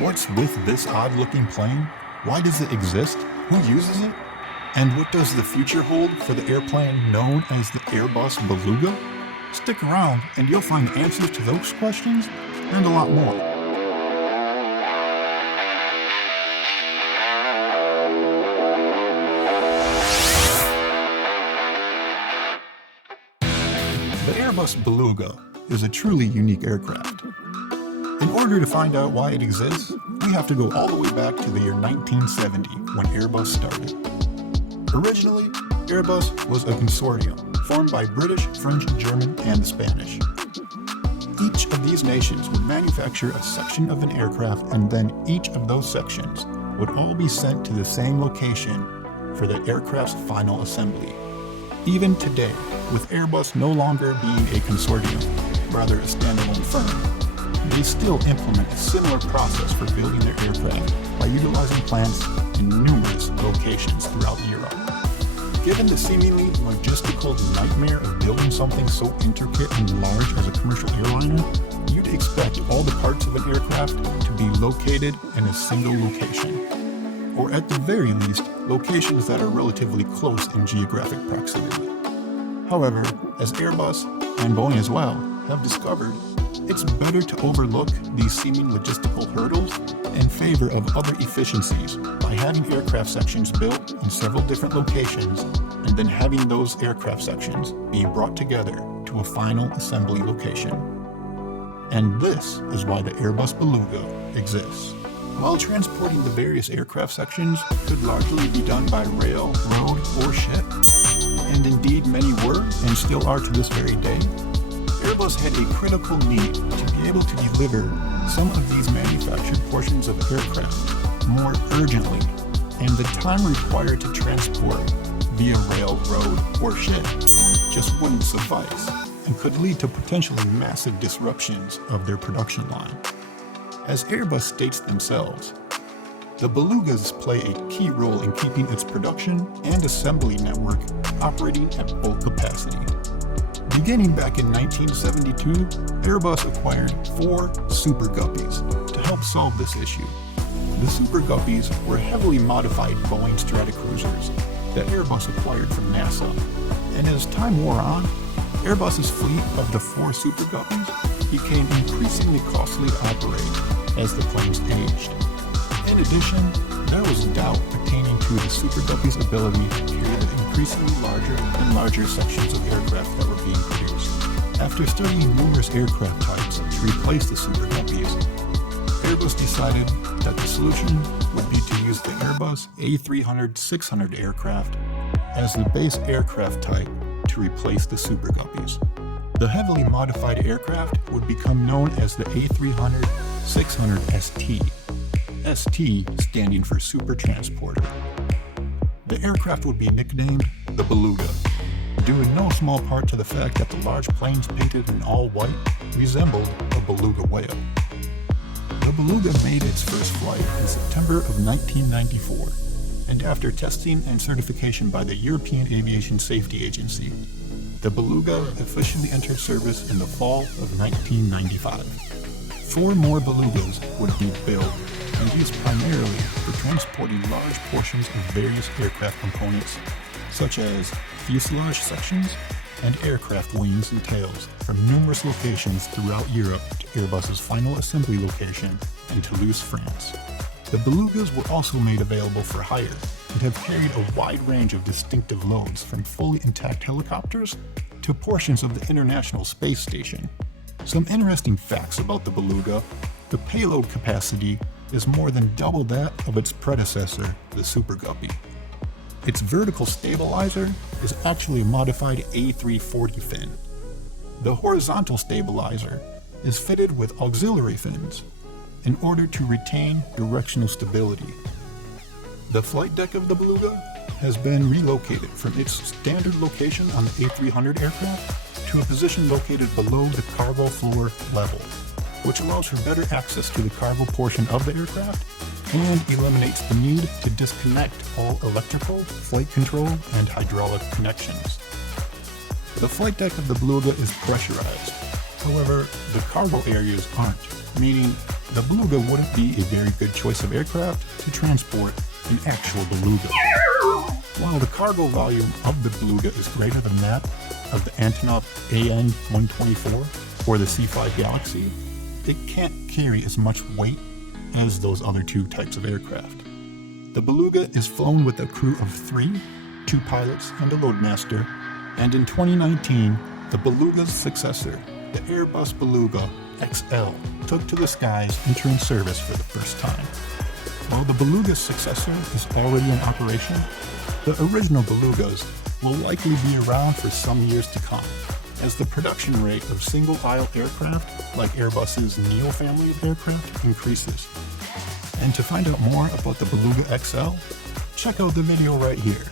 What's with this odd-looking plane? Why does it exist? Who uses it? And what does the future hold for the airplane known as the Airbus Beluga? Stick around and you'll find answers to those questions and a lot more. The Airbus Beluga is a truly unique aircraft. In order to find out why it exists, we have to go all the way back to the year 1970 when Airbus started. Originally, Airbus was a consortium formed by British, French, German, and the Spanish. Each of these nations would manufacture a section of an aircraft, and then each of those sections would all be sent to the same location for the aircraft's final assembly. Even today, with Airbus no longer being a consortium, rather a standalone firm, they still implement a similar process for building their aircraft by utilizing plants in numerous locations throughout Europe. Given the seemingly logistical nightmare of building something so intricate and large as a commercial airliner, you'd expect all the parts of an aircraft to be located in a single location, or at the very least, locations that are relatively close in geographic proximity. However, as Airbus, and Boeing as well, have discovered, it's better to overlook these seeming logistical hurdles in favor of other efficiencies by having aircraft sections built in several different locations and then having those aircraft sections being brought together to a final assembly location. And this is why the Airbus Beluga exists. While transporting the various aircraft sections could largely be done by rail, road, or ship, and indeed many were and still are to this very day, Airbus had a critical need to be able to deliver some of these manufactured portions of aircraft more urgently, and the time required to transport via rail, road, or ship just wouldn't suffice and could lead to potentially massive disruptions of their production line. As Airbus states themselves, the Belugas play a key role in keeping its production and assembly network operating at full capacity. Beginning back in 1972, Airbus acquired 4 Super Guppies to help solve this issue. The Super Guppies were heavily modified Boeing Stratocruisers that Airbus acquired from NASA, and as time wore on, Airbus's fleet of the 4 Super Guppies became increasingly costly to operate as the planes aged. In addition, there was doubt pertaining to the Super Guppies' ability to carry the increasingly larger and larger sections of aircraft that were being produced. After studying numerous aircraft types to replace the Super Guppies, Airbus decided that the solution would be to use the Airbus A300-600 aircraft as the base aircraft type to replace the Super Guppies. The heavily modified aircraft would become known as the A300-600 ST. ST standing for Super Transporter. The aircraft would be nicknamed the Beluga, due in no small part to the fact that the large planes painted in all white resembled a beluga whale. The Beluga made its first flight in September of 1994, and after testing and certification by the European Aviation Safety Agency, the Beluga officially entered service in the fall of 1995. 4 more Belugas would be built and used primarily for transporting large portions of various aircraft components, such as fuselage sections and aircraft wings and tails from numerous locations throughout Europe to Airbus's final assembly location in Toulouse, France. The Belugas were also made available for hire and have carried a wide range of distinctive loads from fully intact helicopters to portions of the International Space Station. Some interesting facts about the Beluga: the payload capacity is more than double that of its predecessor, the Super Guppy. Its vertical stabilizer is actually a modified A340 fin. The horizontal stabilizer is fitted with auxiliary fins in order to retain directional stability. The flight deck of the Beluga has been relocated from its standard location on the A300 aircraft to a position located below the cargo floor level, which allows for better access to the cargo portion of the aircraft and eliminates the need to disconnect all electrical, flight control, and hydraulic connections. The flight deck of the Beluga is pressurized. However, the cargo areas aren't, meaning the Beluga wouldn't be a very good choice of aircraft to transport an actual Beluga. While the cargo volume of the Beluga is greater than that of the Antonov AN-124 or the C-5 Galaxy, it can't carry as much weight as those other two types of aircraft. The Beluga is flown with a crew of 3, 2 pilots and a loadmaster, and in 2019, the Beluga's successor, the Airbus Beluga XL, took to the skies entering service for the first time. While the Beluga's successor is already in operation, the original Belugas will likely be around for some years to come, as the production rate of single-aisle aircraft, like Airbus's Neo family of aircraft, increases. And to find out more about the Beluga XL, check out the video right here.